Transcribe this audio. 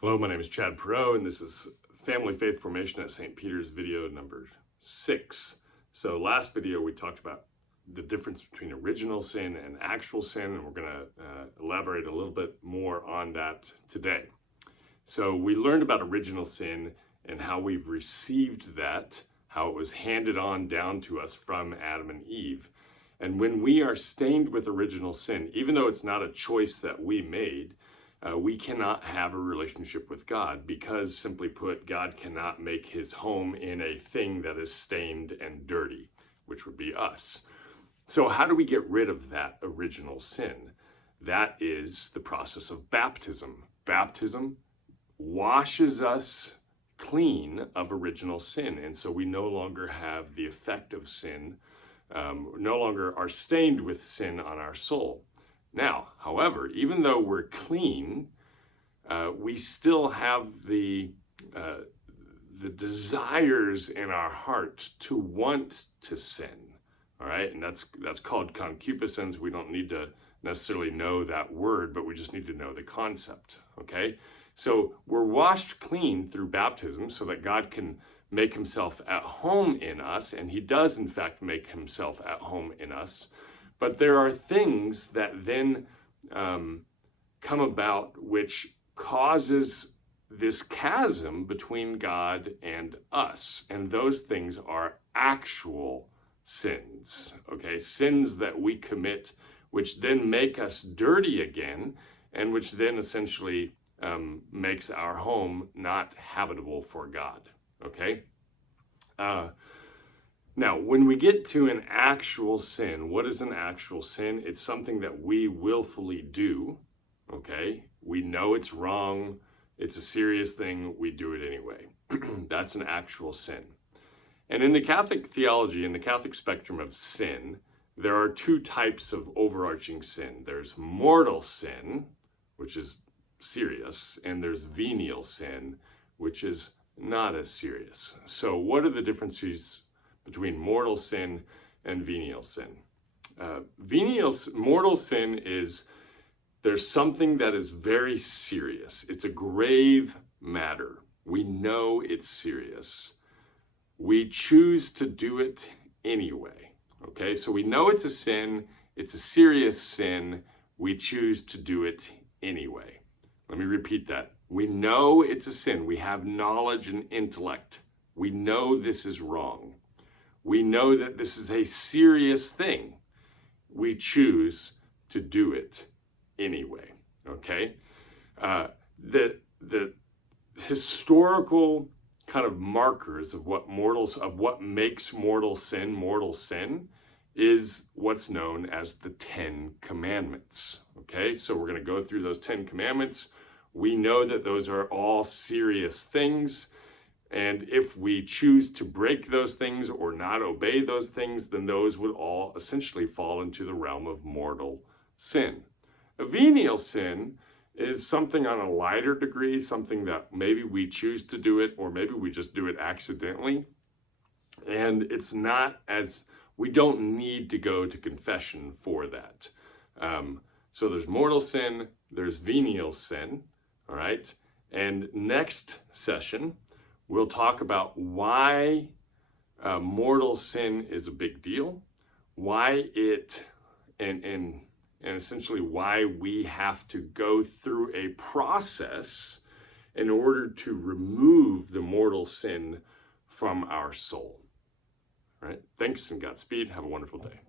Hello, my name is Chad Perot, and this is Family Faith Formation at St. Peter's video number 6. So last video we talked about the difference between original sin and actual sin, and we're going to elaborate a little bit more on that today. So we learned about original sin and how we've received that, how it was handed on down to us from Adam and Eve. And when we are stained with original sin, even though it's not a choice that we made, we cannot have a relationship with God because, simply put, God cannot make his home in a thing that is stained and dirty, which would be us. So how do we get rid of that original sin? That is the process of baptism. Baptism washes us clean of original sin, and so we no longer have the effect of sin, no longer are stained with sin on our soul. Now, however, even though we're clean, we still have the desires in our heart to want to sin. All right, and that's called concupiscence. We don't need to necessarily know that word, but we just need to know the concept. Okay, so we're washed clean through baptism so that God can make himself at home in us, and he does in fact make himself at home in us. But there are things that then come about which causes this chasm between God and us. And those things are actual sins, okay? Sins that we commit, which then make us dirty again, and which then essentially makes our home not habitable for God, okay? Now, when we get to an actual sin, what is an actual sin? It's something that we willfully do, okay? We know it's wrong, it's a serious thing, we do it anyway. That's an actual sin. And in the Catholic theology, in the Catholic spectrum of sin, there are two types of overarching sin. There's mortal sin, which is serious, and there's venial sin, which is not as serious. So what are the differences between mortal sin and venial sin? Mortal sin is there's something that is very serious. It's a grave matter. We know it's serious. We choose to do it anyway. Okay, so we know it's a sin. It's a serious sin. We choose to do it anyway. Let me repeat that. We know it's a sin. We have knowledge and intellect. We know this is wrong. We know that this is a serious thing. We choose to do it anyway, okay? The historical kind of markers of what makes mortal sin is what's known as the 10 Commandments, okay? So we're going to go through those 10 Commandments. We know that those are all serious things. And if we choose to break those things or not obey those things, then those would all essentially fall into the realm of mortal sin. A venial sin is something on a lighter degree, something that maybe we choose to do it, or maybe we just do it accidentally. And it's not as, we don't need to go to confession for that. So there's mortal sin, there's venial sin, all right? And next session, we'll talk about why mortal sin is a big deal, why it, and essentially why we have to go through a process in order to remove the mortal sin from our soul. All right? Thanks and Godspeed. Have a wonderful day.